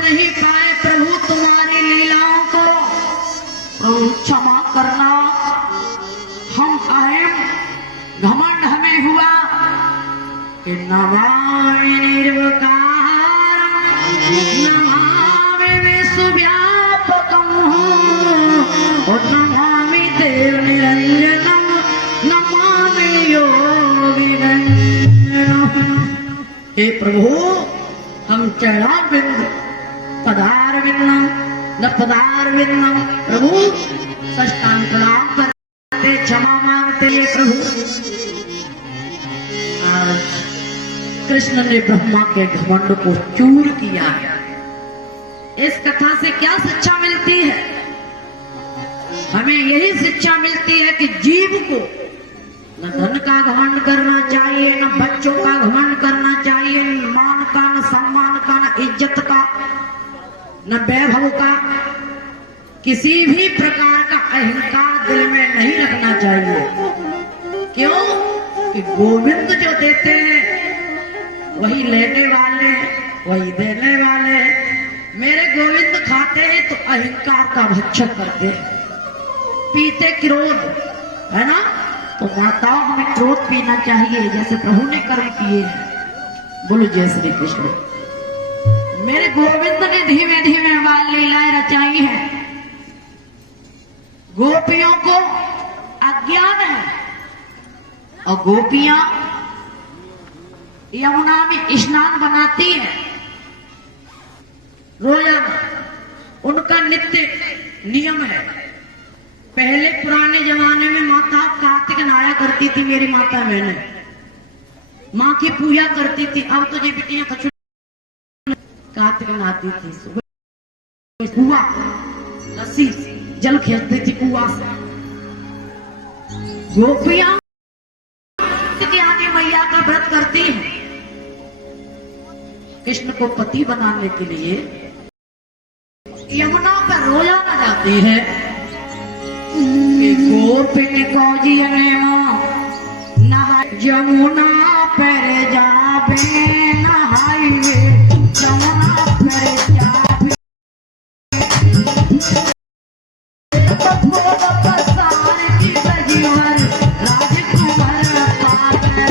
नहीं पाए प्रभु तुम्हारी लीलाओं को, प्रभु क्षमा करना। हम अहम घमंड हमें हुआ कि नमामि निर्विकारं नमामि विश्वव्यापकं और नमामि देव निरंजनं नमामि योगिनं। हे प्रभु, हम चरणारविंद पदारविंदम न पदारविंदम प्रभु साष्टांग प्रणाम करते, क्षमा मांगते हैं प्रभु। आज कृष्ण ने ब्रह्मा के घमंड को चूर किया है। इस कथा से क्या शिक्षा मिलती है? हमें यही शिक्षा मिलती है कि जीव को न धन का घमंड करना चाहिए, न बच्चों का घमंड करना चाहिए, न मान का, न सम्मान का, न इज्जत का, न वैभव का, किसी भी प्रकार का अहंकार दिल में नहीं रखना चाहिए। क्यों? कि गोविंद जो देते हैं वही लेने वाले, वही देने वाले। मेरे गोविंद खाते हैं तो अहंकार का भक्षण करते, पीते क्रोध, है ना? तो माताओं हमें क्रोध पीना चाहिए जैसे प्रभु ने कर्म किए हैं। बोलो जय श्री कृष्ण। मेरे गोविंद ने धीमे धीमे बाल लीलाएं रचाई हैं। गोपियों को अज्ञान है और गोपियां यमुना में स्नान बनाती हैं रोजाना, उनका नित्य नियम है। पहले पुराने जमाने में माता कार्तिक नहाया करती थी, मेरी माता मैंने माँ की पूजा करती थी। अब तो ये बेटियां कछु कार्तिक नहाती थी, सुबह कुआ लस्सी जल खेलती थी कुआ से। गोपियां के आगे मैया का व्रत करती हैं कृष्ण को पति बनाने के लिए। यमुना पर रोजाना जाती है कि गोपिन को जियने नहा यमुना पर जाबे नहाई वे यमुना पर जाबे पसार की बजीवर राजकुमार पाकर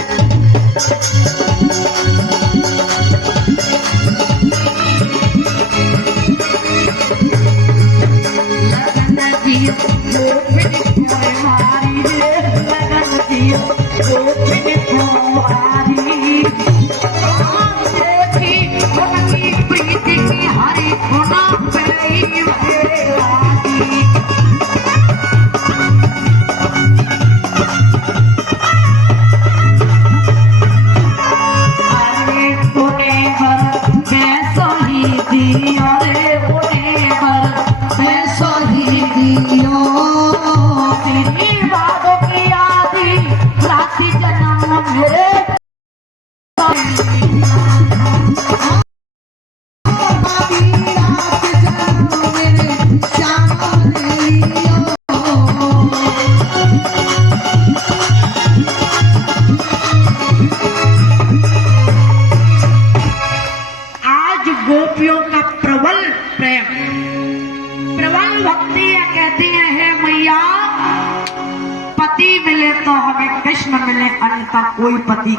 कोई पति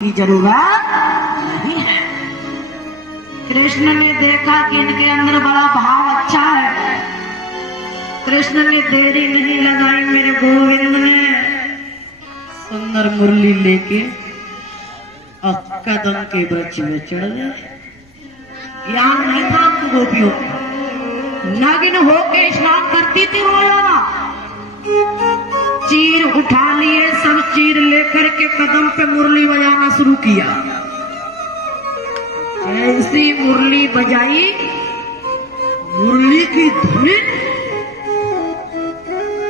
की जरूरत नहीं है। कृष्ण ने देखा कि इनके अंदर बड़ा भाव अच्छा है। कृष्ण ने देरी नहीं लगाई, मेरे गोविंद ने सुंदर मुरली लेके कदम के वृक्ष में चढ़ गए। ज्ञान नहीं था आपको गोपियों को। नागिन होके स्नान करती थी रोजाना, चीर उठा लिए, सब चीर लेकर के कदम पे मुरली बजाना शुरू किया। ऐसी मुरली बजाई, मुरली की धुन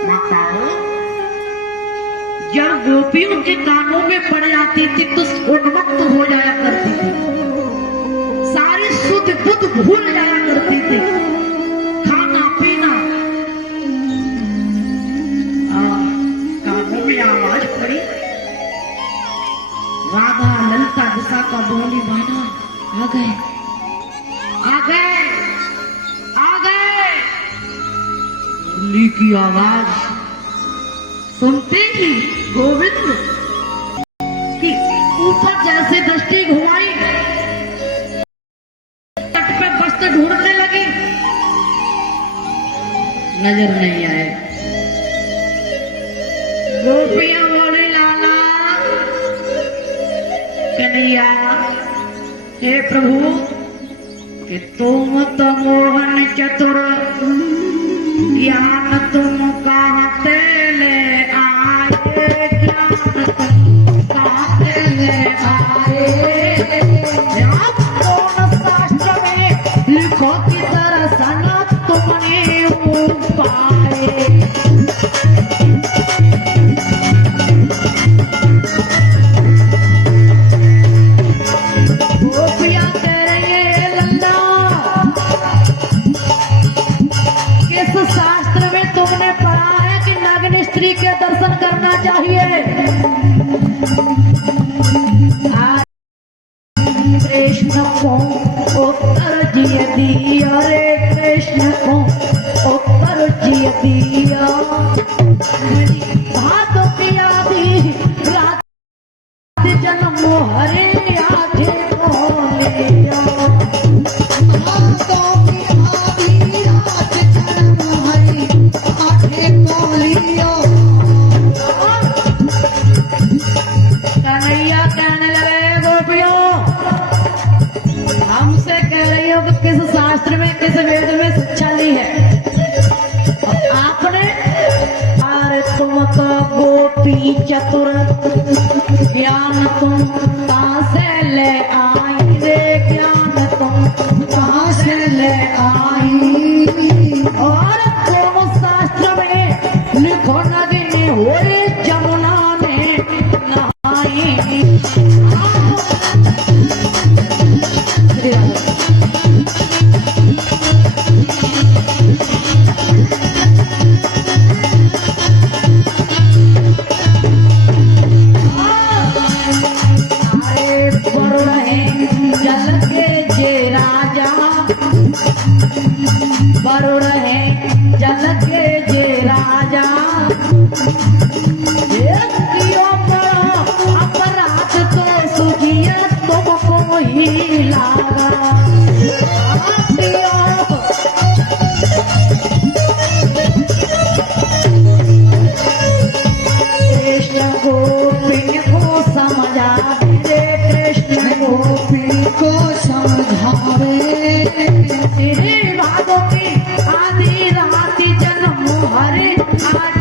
माताओं जब गोपियों के कानों में पड़ जाती थी तो उन्मत्त हो जाया करती थी, सारी शुद्ध बुद्ध भूल जाया करती थी, खाना पीना। कानों में आवाज पड़ी, राधा ललिता दिशा का बोली बाना आ गए आ गए। मुरली की आवाज सुनते ही गोविंद की ऊपर जैसे दृष्टि घुमाई, तट पे वस्त्र ढूंढने लगी, नजर नहीं आए। गोपियां बोले लाला कन्हैया, हे प्रभु कि तुम तो मोहन चतुर, ज्ञान तुम कहाँ से ले आए, ज्ञान तुम कहाँ से ले आए। कौन शास्त्र में लिखो कि दर्शन तुमने पाए। गोपियां कह रही है लल्ला, किस शास्त्र में तुमने पढ़ा है कि नागिन स्त्री के दर्शन करना चाहिए। कृष्ण को उत्तर दिए दिया रे, कृष्ण को उत्तर दिए दिया। भात पिया दी रात जन्म हरे आठे बोलिया। भातों पिया दी रात जन्म हरे आठे बोलिया। कन्हैया कहने लगे गोपियों, हमसे कह रही हो कि किस शास्त्र में किस वेद में शिक्षा ली है। आपने अरे तुम तो गोपी चतुर, ज्ञान तुम कहाँ से ले आई रे, ज्ञान तुम कहाँ से ले आई। और तुम शास्त्र में लिखो नदी में होए जमुना में नहाई। वरुण है जल के जे राजा, अपराध तो सुझिया तुमको ही लागा। कृष्ण गोपी को समझा दे, कृष्ण गोपी को समझावे। भागवती आदि राति जन्म हरे आठ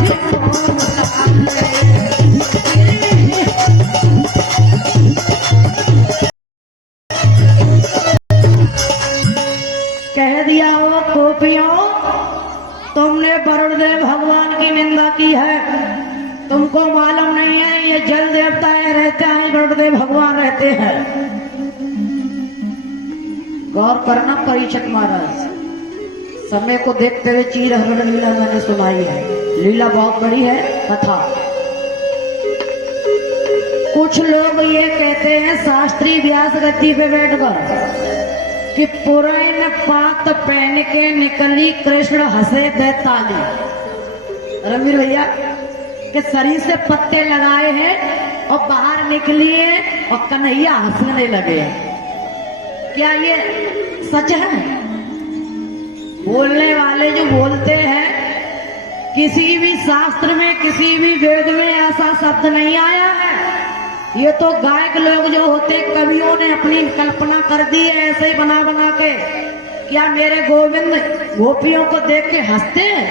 कह दिया वो गोपियों, तुमने वरुणदेव भगवान की निंदा की है। तुमको मालूम नहीं है ये जल देवताएं रहते हैं, वरुणदेव भगवान रहते हैं। गौर करना परीक्षित महाराज, समय को देखते हुए चीर हरण लीला मैंने सुनाई है। लीला बहुत बड़ी है कथा। कुछ लोग ये कहते हैं शास्त्री व्यास गति पे बैठकर कि पुरान पात पहन के निकली कृष्ण हंसे दैताली। रवीर भैया के शरीर से पत्ते लगाए हैं और बाहर निकली है और कन्हैया हंसने लगे। क्या ये सच है? बोलने वाले जो बोलते हैं, किसी भी शास्त्र में किसी भी वेद में ऐसा शब्द नहीं आया है। ये तो गायक लोग जो होते कवियों ने अपनी कल्पना कर दी है ऐसे ही बना बना के। क्या मेरे गोविंद गोपियों को देख के हंसते हैं?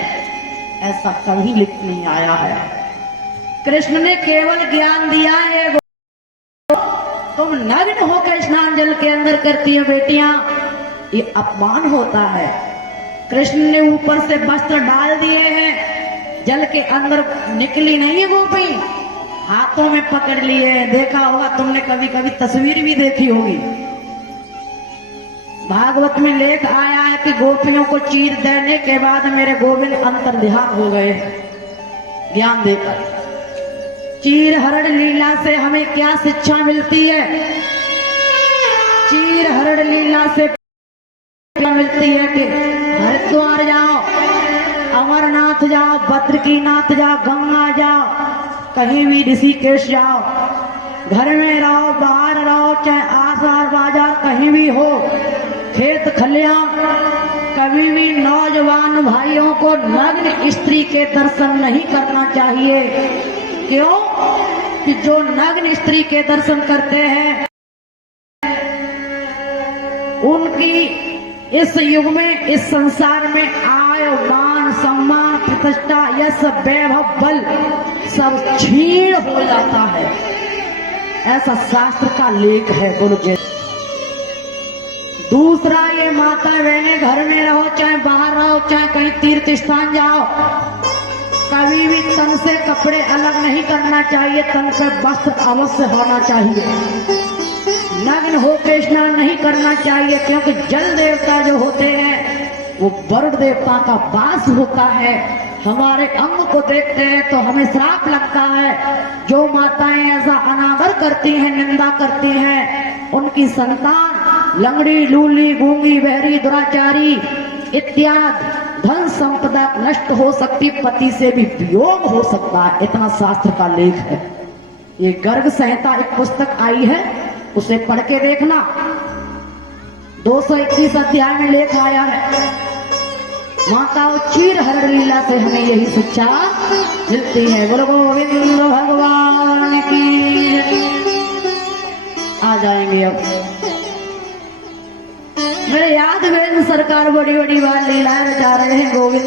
ऐसा कभी लिख नहीं आया है। कृष्ण ने केवल ज्ञान दिया है। तुम नग्न होकर स्नान जल के अंदर करती है बेटियां, ये अपमान होता है। कृष्ण ने ऊपर से वस्त्र डाल दिए हैं, जल के अंदर निकली नहीं है गोपी, हाथों में पकड़ लिए। देखा होगा तुमने, कभी कभी तस्वीर भी देखी होगी। भागवत में लेख आया है कि गोपियों को चीर देने के बाद मेरे गोविंद अंतर्ध्यान हो गए ज्ञान देकर। चीर हरण लीला से हमें क्या शिक्षा मिलती है? चीर हरण लीला से मिलती है कि हरिद्वार जाओ, अमरनाथ जाओ, बद्रीनाथ जाओ, गंगा जाओ, कहीं भी ऋषिकेश जाओ, घर में रहो, बाहर रहो, चाहे आसपास बाजार कहीं भी हो, खेत खलियान, कभी भी नौजवान भाइयों को नग्न स्त्री के दर्शन नहीं करना चाहिए। क्यों? कि जो नग्न स्त्री के दर्शन करते हैं उनकी इस युग में, इस संसार में आय, मान, सम्मान, प्रतिष्ठा, यश, वैभव, बल सब क्षीण हो जाता है। ऐसा शास्त्र का लेख है गुरु जी। दूसरा, ये माता बहने घर में रहो, चाहे बाहर रहो, चाहे कहीं तीर्थ स्थान जाओ, कभी भी तन से कपड़े अलग नहीं करना चाहिए, तन पे वस्त्र अवश्य होना चाहिए। नग्न होकर स्नान नहीं करना चाहिए, क्योंकि जल देवता जो होते हैं वो वरुण देवता का वास होता है। हमारे अंग को देखते हैं तो हमें श्राप लगता है। जो माताएं ऐसा अनादर करती हैं, निंदा करती हैं, उनकी संतान लंगड़ी, लूली, गूंगी, बहरी, दुराचारी इत्यादि धन संपदा नष्ट हो सकती, पति से भी वियोग हो सकता है। इतना शास्त्र का लेख है। ये गर्ग संहिता एक पुस्तक आई है, उसे पढ़ के देखना। 221 अध्याय में लेख आया है। माता चीर हरण लीला से हमें यही शिक्षा मिलती है। बोलो गोविंद भगवान की। आ जाएंगे अब मेरे याद वेद सरकार बड़ी बड़ी बात लीलाएं रचा रहे हैं। गोविंद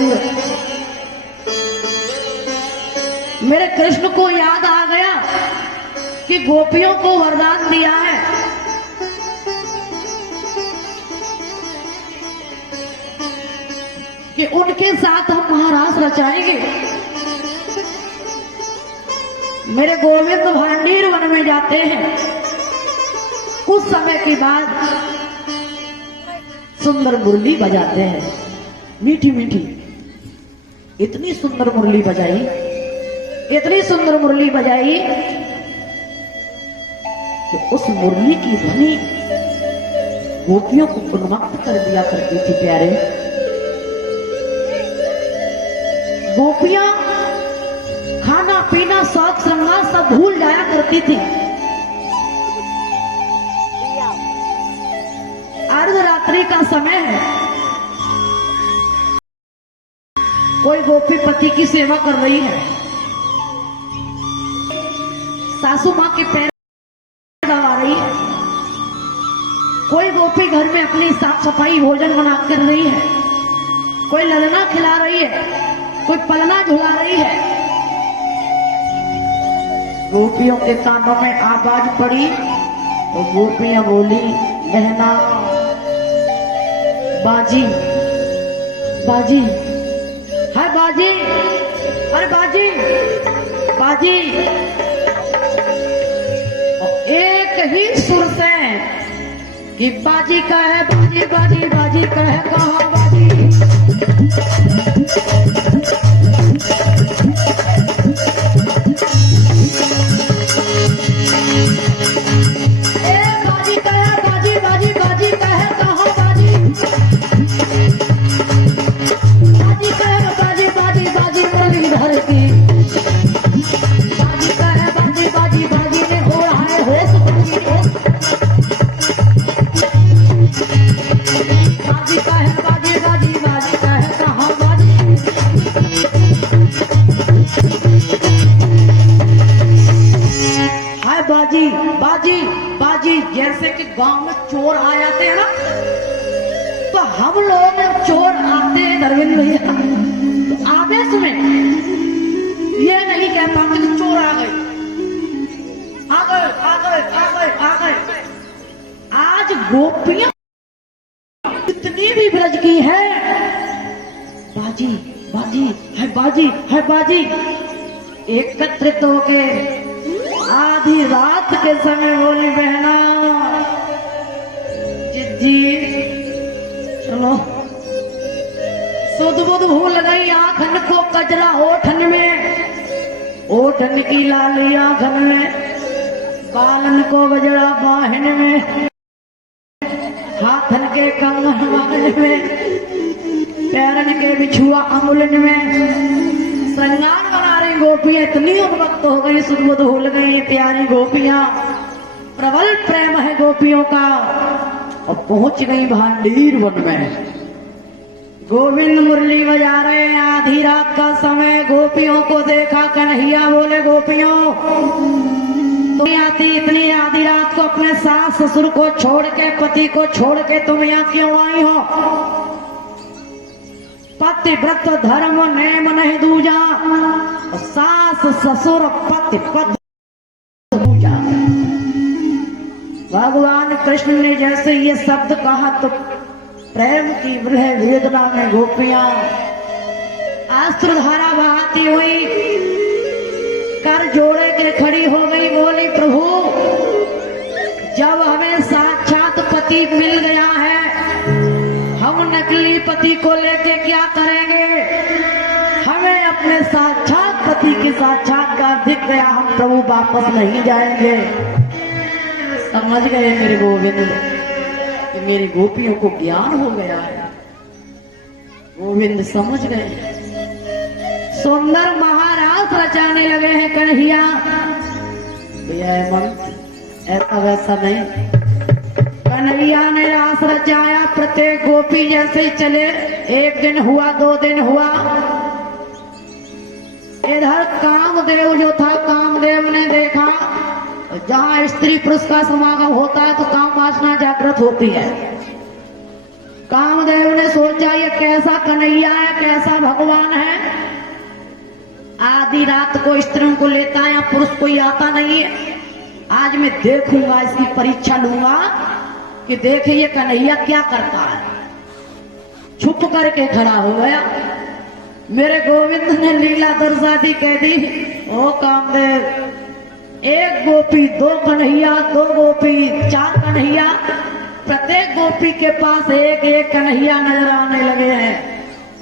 मेरे कृष्ण को याद आ गया कि गोपियों को वरदान दिया है कि उनके साथ हम महारास रचाएंगे। मेरे गोविंद भांडीर वन में जाते हैं। कुछ समय के बाद सुंदर मुरली बजाते हैं, मीठी मीठी। इतनी सुंदर मुरली बजाई, इतनी सुंदर मुरली बजाई कि उस मुरली की ध्वनि गोपियों को उन्मत्त कर दिया करती थी। प्यारे गोपियां खाना पीना शौक श्रृंगार सब भूल जाया करती थी। अर्धरात्रि का समय है, कोई गोपी पति की सेवा कर रही है, सासू मां के पैर दबा रही है, कोई गोपी घर में अपनी साफ सफाई भोजन बना कर रही है, कोई ललना खिला रही है, कोई पलना झुला रही है। गोपियों के कानों में आवाज पड़ी तो गोपियां बोली, बहना बाजी बाजी है, बाजी, अरे बाजी बाजी। और एक ही सुर से कि बाजी का है, बाजी बाजी बाजी का है, कहाँ बाजी। जैसे कि गांव में चोर आ जाते हैं ना, तो हम लोग चोर आते हैं धर्मेंद्र भैया, तो आदेश में ये नहीं कह पाते कि चोर आ गए, आ गए, आ गए, आ गए, आ गए। आज गोपियां कितनी भी ब्रज की है, बाजी बाजी है, बाजी है, बाजी। एकत्रित होके आधी रात के समय बोली, बहना जिज्जी चलो। सुध बुध भूल गई आंखन को कजरा ओठन में, ओठन की लाली आंखन में, बालन को गजरा बाहन में, हाथ हाथन के कंगन मालन में, पैरन के बिछुआ अमुलन में श्रृंगार बना रही गोपियां इतनी उन्मत्त हो गई, सुदबुद भूल गई प्यारी गोपियां। प्रबल प्रेम है गोपियों का और पहुंच गई भांडीर वन में। गोविंद मुरली बजा रहे हैं, आधी रात का समय। गोपियों को देखा कन्हैया बोले, गोपियों तुम आती इतनी आधी रात को अपने सास ससुर को छोड़ के, पति को छोड़ के तुम यहाँ क्यों आई हो? पतिव्रत धर्म नेम नहीं दूजा, सास ससुर पति दूजा। भगवान कृष्ण ने जैसे ये शब्द कहा तो प्रेम की वृह वेदना में गोपियां अश्रुधारा बहाती हुई कर जोड़े के खड़ी हो गई। बोली, प्रभु जब हमें साक्षात पति मिल गया है, हम नकली पति को लेके क्या करेंगे? हमें अपने साक्षात पति की साक्षात्कार दिख गया, हम प्रभु वापस नहीं जाएंगे। समझ गए मेरे गोविंद कि मेरी गोपियों को ज्ञान हो गया है। गोविंद समझ गए। सुंदर महाराज रचाने लगे हैं कन्हैया। ऐसा वैसा नहीं, कन्हैया ने रास रचाया। प्रत्येक गोपी जैसे ही चले, एक दिन हुआ, 2 दिन हुआ, इधर कामदेव जो था, कामदेव ने देखा जहाँ स्त्री पुरुष का समागम होता है तो काम वासना जागृत होती है। कामदेव ने सोचा ये कैसा कन्हैया है, कैसा भगवान है, आधी रात को स्त्रियों को लेता है या पुरुष कोई आता नहीं है। आज मैं देखूंगा, इसकी परीक्षा लूंगा कि देखे ये कन्हैया क्या करता है। छुप करके खड़ा हो गया। मेरे गोविंद ने लीला दर्शा दी, कह दी, ओ कामदेव, 1 गोपी 2 कन्हैया, 2 गोपी 4 कन्हैया, प्रत्येक गोपी के पास एक एक कन्हैया नजर आने लगे हैं।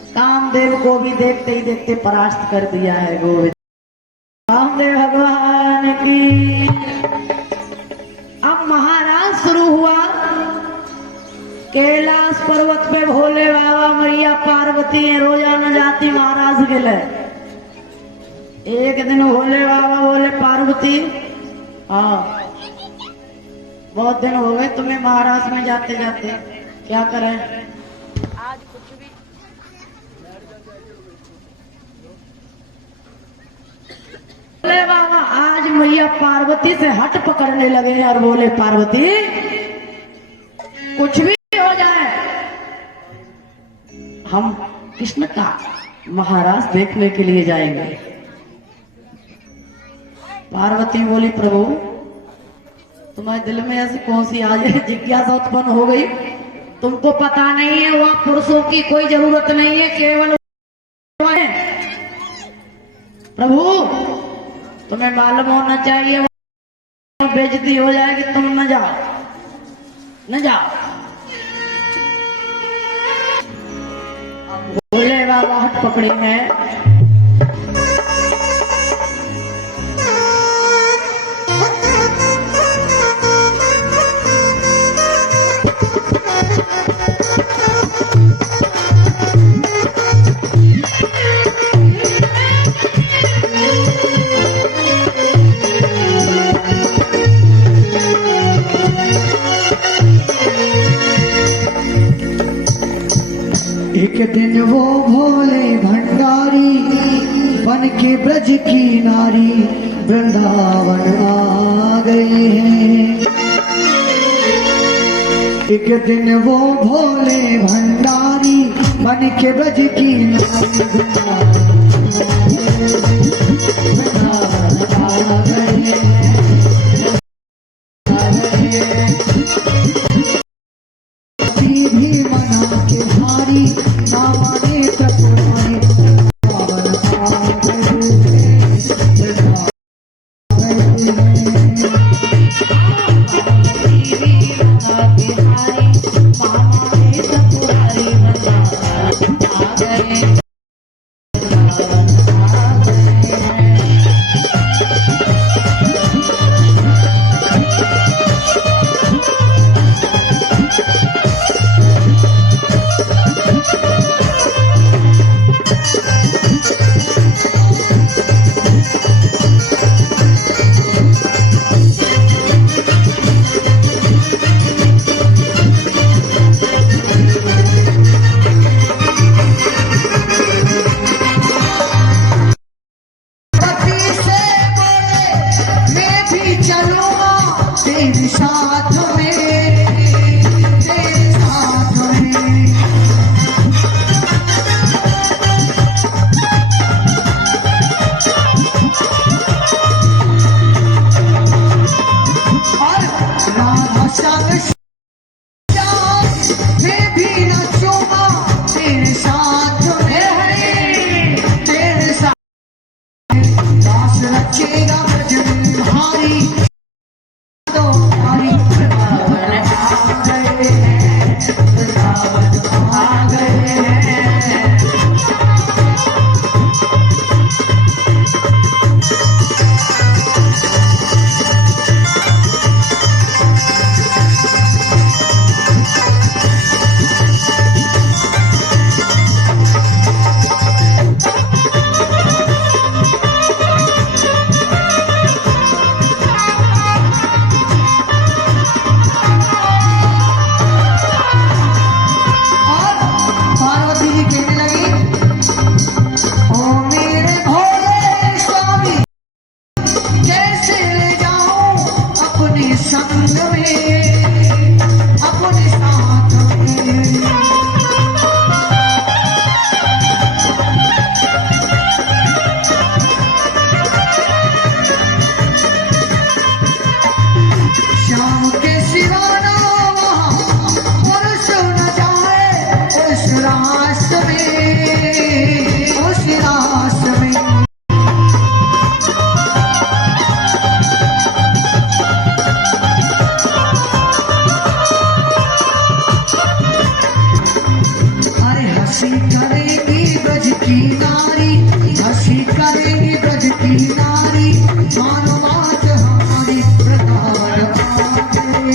कामदेव को भी देखते ही देखते परास्त कर दिया है गोविंद। कामदेव भगवान की। अब महाराज शुरू हुआ। कैलाश पर्वत पे भोले बाबा, मैया पार्वती है, रोजाना जाती महाराज के लिए। एक दिन भोले बाबा बोले, पार्वती, हाँ बहुत दिन हो गए तुम्हें महाराज में जाते जाते, क्या करें? आज कुछ भी। भोले बाबा आज मैया पार्वती से हट पकड़ने लगे हैं और बोले, पार्वती कुछ भी हो जाए, हम कृष्ण का महाराज देखने के लिए जाएंगे। पार्वती बोली, प्रभु तुम्हारे दिल में ऐसी कौन सी आज जिज्ञासा उत्पन्न हो गई? तुमको पता नहीं है वहां पुरुषों की कोई जरूरत नहीं है, केवल है। प्रभु तुम्हें मालूम होना चाहिए, बेइज्जती हो जाएगी, तुम न जाओ, न जाओ। भोले बाबा हट पकड़े हैं। एक दिन वो भोले भंडारी बन के ब्रज की नारी वृंदावन आ गए हैं। एक दिन वो भोले भंडारी बन के ब्रज की नारी वृंदावन आ गए हैं। भी मना के भारी ना माने तुम्हारे पावन आ गए। तेरे साथ में, तेरे साथ में। और राधा संग मैं भी नचूंगा तेरे साथ में, तेरे साथ में। दास रचेगा भजन हारी, तो हारी वृंदावन आ गए हैं, वृंदावन आ गए हैं। हंसी करेगी ब्रज की नारी, हंसी करेगी ब्रज की नारी, मानो बात हमारी वृंदावन आ गए,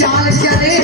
चाल चले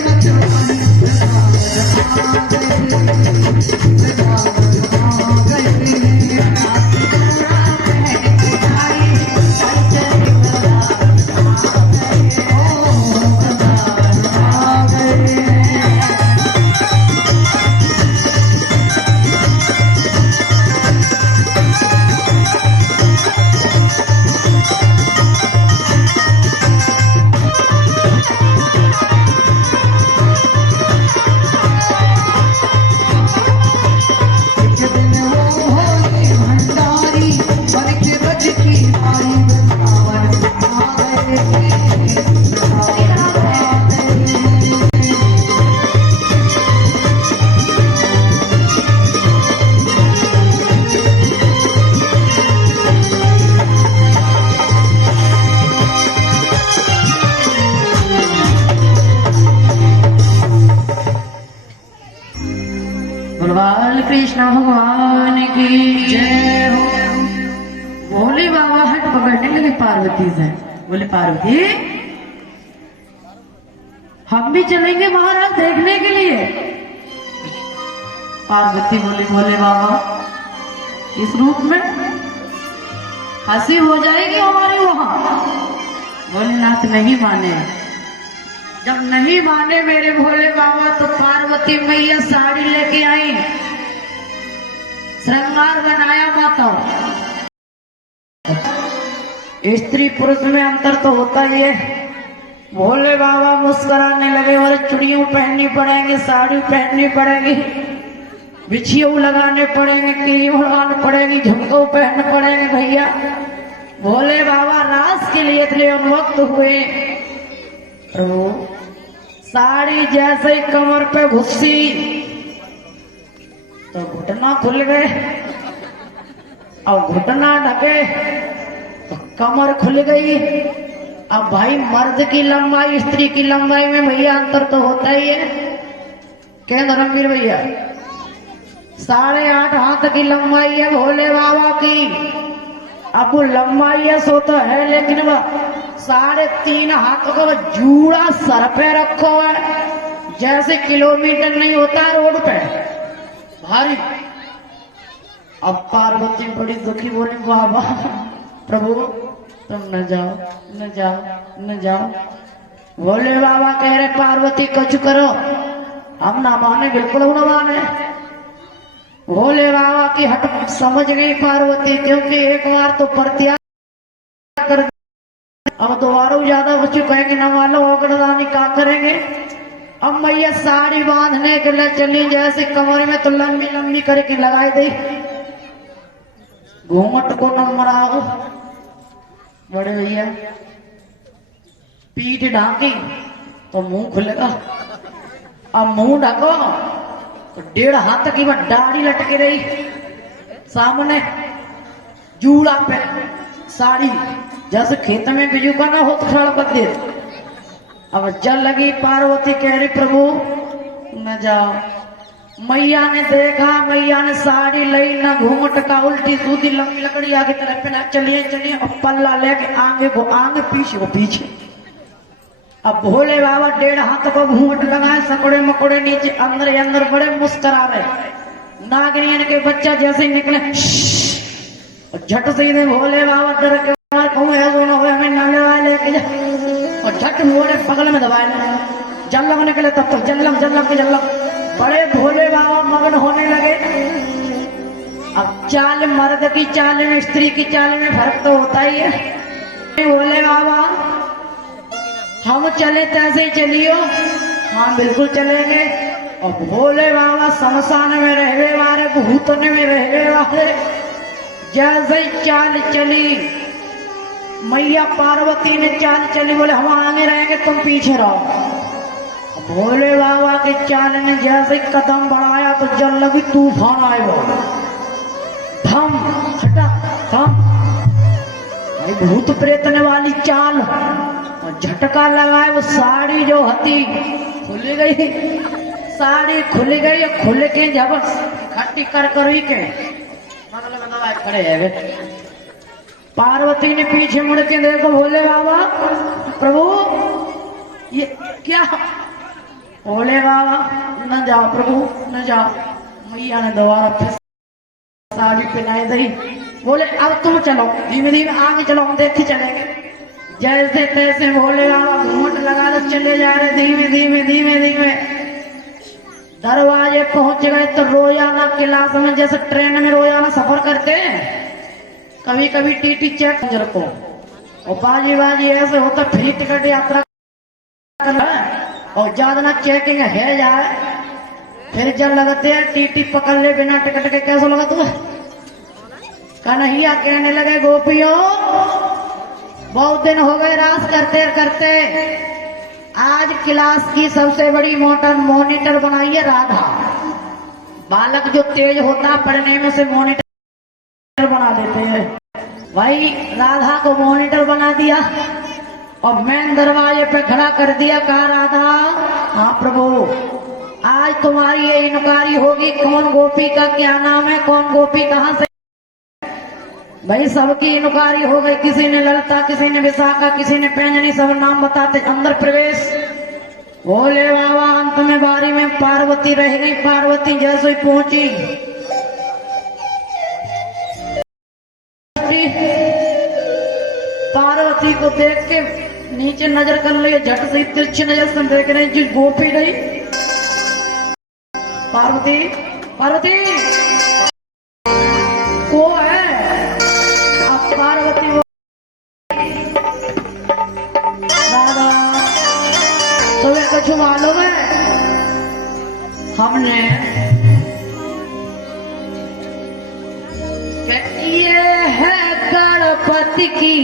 बाल कृष्ण भगवान की जय हो। भोले बाबा हट पकड़ने लगे पार्वती से, बोले पार्वती हम भी चलेंगे महाराज देखने के लिए। पार्वती बोले भोले बाबा इस रूप में हंसी हो जाएगी हमारी वहां। भोलेनाथ नहीं माने। जब नहीं माने मेरे भोले बाबा तो पार्वती मैया साड़ी लेके आई, श्रृंगार बनाया माता। स्त्री पुरुष में अंतर तो होता ही है। भोले बाबा मुस्कुराने लगे और चूड़ियों पहननी पड़ेंगे, साड़ी पहननी पड़ेगी, बिछियों लगाने पड़ेंगे, क्रीम लगाने पड़ेगी, झुमको पहनने पड़ेंगे। भैया भोले बाबा रास के लिए इतने उन्मत्त हुए। प्रभु साड़ी जैसे ही कमर पे घुसी तो घुटना खुल गए, और घुटना ढके तो कमर खुल गई। अब भाई मर्द की लंबाई स्त्री की लंबाई में भैया अंतर तो होता ही है। क्या धर्मवीर भैया, 8.5 हाथ की लंबाई है भोले बाबा की। अब वो लंबाई है सो तो है, लेकिन वह 3.5 हाथ का जूड़ा सर पे रखो है, जैसे किलोमीटर नहीं होता रोड पे भारी। अब पार्वती बड़ी दुखी बोली, बाबा प्रभु तुम न जाओ, न जाओ, न जाओ। भोले बाबा कह रहे पार्वती कुछ करो, हम ना माने, बिल्कुल न माने। भोले बाबा की हट समझ गई पार्वती, क्योंकि एक बार तो प्रत्याग कर, अब दोबारा ज्यादा बच्चे कहेंगे न मालो ओगड़दानी क्या करेंगे। अब मैया साड़ी बांधने के लिए चली, जैसे कमर में तो लंबी लंबी करके लगाई दी, घूंघट को न मराओ बड़े भैया। पीठ ढांकी तो मुंह खुलेगा, अब मुंह ढको तो 1.5 हाथ की वह दाढ़ी लटकी रही, सामने जूड़ा पे साड़ी, जैसे खेत में बिजू का ना हो तो सड़क दे। अब जल लगी, पार्वती कह रही प्रभु न जाओ। मैया ने देखा, मैया ने साड़ी लई, न घूंघट का, उल्टी सीधी लंबी लकड़ी आगे तरफ पे ना, चलिए चलिए, और पल्ला लेके आगे को आगे, पीछे को पीछे। अब भोले बाबा 1.5 हाथ को घूंघट लगाए, सकड़े मकोड़े नीचे, अंदर अंदर बड़े मुस्करा रहे। नागरियन के बच्चा जैसे ही निकले झट से ही भोले बाबा डर के कहूँ है वो ना हो, हमें नाले वाले लेके जा, और झट मोड़े बगल में दबाए जल्लम निकले। तब तक जल्लम जल्लम के जल्लम बड़े भोले बाबा मगन होने लगे। अब चाल मर्द की चाल में स्त्री की चाल में फर्क तो होता ही है। भोले बाबा हम चले तैसे ही चलियो, हाँ बिल्कुल चलेंगे। और भोले बाबा शमशान में रहने वाले, भूतने में रहने वाले, जैसे ही चाल चली मैया पार्वती ने चाल चली, बोले हम आगे रहेंगे तुम पीछे रहो। भोले बाबा के चाल ने जैसे कदम बढ़ाया तो जल लगी, तूफान आएगा, धम हटा धम, भूत प्रेतने वाली चाल, और झटका लगाए। वो साड़ी जो हती खुल गई, साड़ी खुल गई, खुल के जब खट्टी कर के मतलब दबाए खड़े है। पार्वती ने पीछे मुड़ के देखो, भोले बाबा प्रभु ये क्या। भोले बाबा न जाओ प्रभु न जाओ। मैया ने दोबारा फिर साड़ी पहनाई दी, बोले अब तुम चलो, धीमे धीमे आगे चलो, हम देख के चलेंगे। जैसे तैसे भोले बाबा घूंघट लगा कर चले जा रहे, धीमे धीमे धीमे धीमे दरवाजे पहुंच गए तो रोजाना क्लास में जैसे ट्रेन में रोजाना सफर करते हैं, कभी कभी टीटी चेक को और बाजी बाजी ऐसे होता, फ्री टिकट यात्रा करना और ज्यादा ना चेकिंग है जाए। फिर जब लगते हैं टीटी पकड़ ले बिना टिकट के, कैसा लगा तुम्हें? कन्हैया कहने लगे गोपियों बहुत दिन हो गए रास करते करते, आज क्लास की सबसे बड़ी मॉनिटर बनाई है राधा। बालक जो तेज होता पढ़ने में से मॉनिटर बना देते हैं, भाई राधा को मॉनिटर बना दिया और मेन दरवाजे पे खड़ा कर दिया। कहा राधा हाँ प्रभु आज तुम्हारी ये इनकारी होगी, कौन गोपी का क्या नाम है, कौन गोपी कहाँ से। भाई सबकी इनकारी हो गई, किसी ने ललता, किसी ने विशाखा, किसी ने पैंजनी, सब नाम बताते अंदर प्रवेश। भोले बाबा अंत में बारी में पार्वती रह गई। पार्वती जैसे ही पहुंची देख के नीचे नजर कर ले, झट से तिरछी नजर से देख रहे जो गोपी नहीं। पार्वती पार्वती को है अब पार्वती वो राधा तुम्हें कुछ मालूम है? हमने ये है गणपति की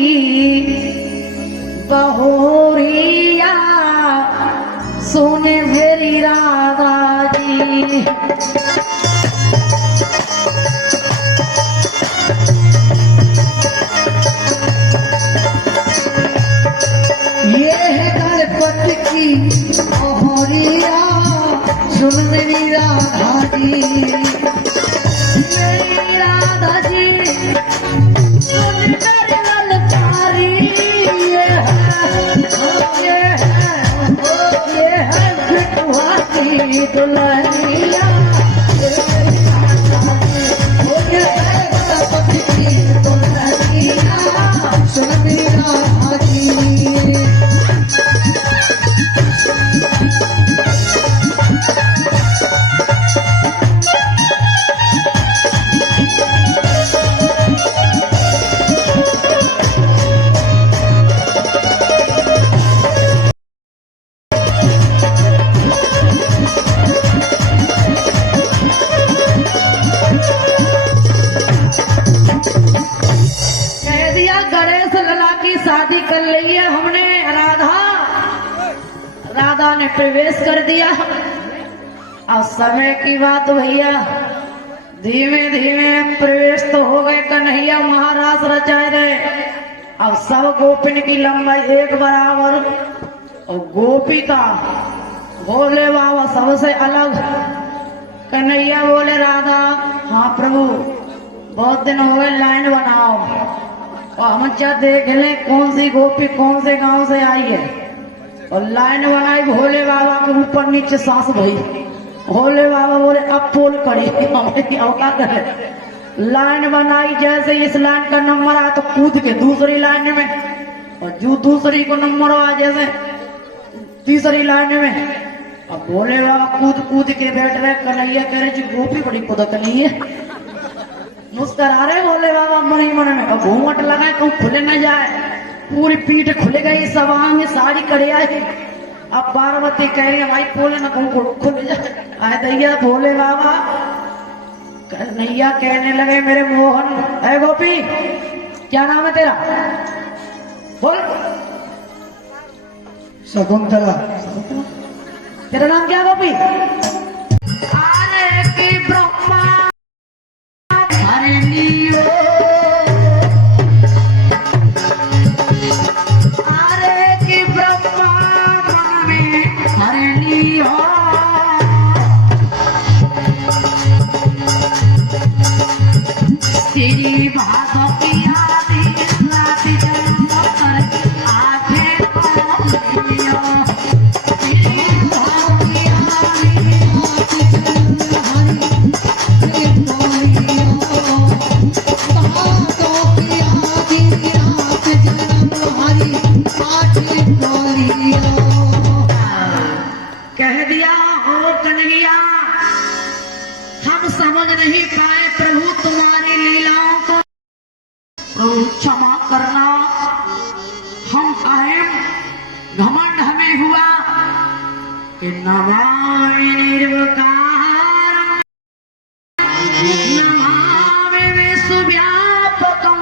बहुरिया सोने मेरी राधा जी। ये है गणपति की बहुरिया सुन मेरी राधा जी। मेरी राधा जी सुन मेरी ललकारी। ये है बिटुआ की दुल्हनिया। ये है गणपति की दुल्हनिया सुन मेरी राधा जी। गणेश लला की शादी कर ली है हमने। राधा ने प्रवेश कर दिया। अब समय की बात भैया, धीमे धीमे प्रवेश तो हो गए। कन्हैया महाराज रचाए रहे। अब सब गोपिन की लंबाई एक बराबर और गोपी का भोले बाबा सबसे अलग। कन्हैया बोले राधा हाँ प्रभु बहुत दिन हो गए, लाइन बनाओ और हम क्या देख ले कौन सी गोपी कौन से गांव से आई है। और लाइन बनाई, भोले बाबा के ऊपर नीचे सांस भई। भोले बाबा बोले अब पोल करी क्या करे। लाइन बनाई, जैसे इस लाइन का नंबर आया तो कूद के दूसरी लाइन में, और जो दूसरी को नंबर आया जैसे तीसरी लाइन में। अब भोले बाबा कूद कूद के बैठ रहे। कन्हैया कह रहे जी गोपी बड़ी कुदक नहीं है। मुस्करा रहे भोले बाबा मन ही मन में। घूंघट लगाए कहूँ खुले न जाए, पूरी पीठ खुल गई, सवा में साड़ी कड़े आई। अब पार्वती कहेंगे भाई खोले न कहूँ खुल जाए। आए दैया भोले बाबा कन्हैया कहने लगे मेरे मोहन है गोपी क्या नाम है तेरा बोल। शकुंतला। तेरा नाम क्या गोपी? अरे की ब्रह्मा हरे लियो, अरे की ब्रह्मा मन में हरे लियो। तेरी भादों की आदि राति जन्म कर आंखें खोलियो। कह दिया हो कन्हैया हम समझ नहीं पाए प्रभु तुम्हारी लीलाओं को, प्रभु क्षमा करना। हम अहम घमंड हमें हुआ कि नमामि निर्विकारं नमामि विश्वव्यापकं।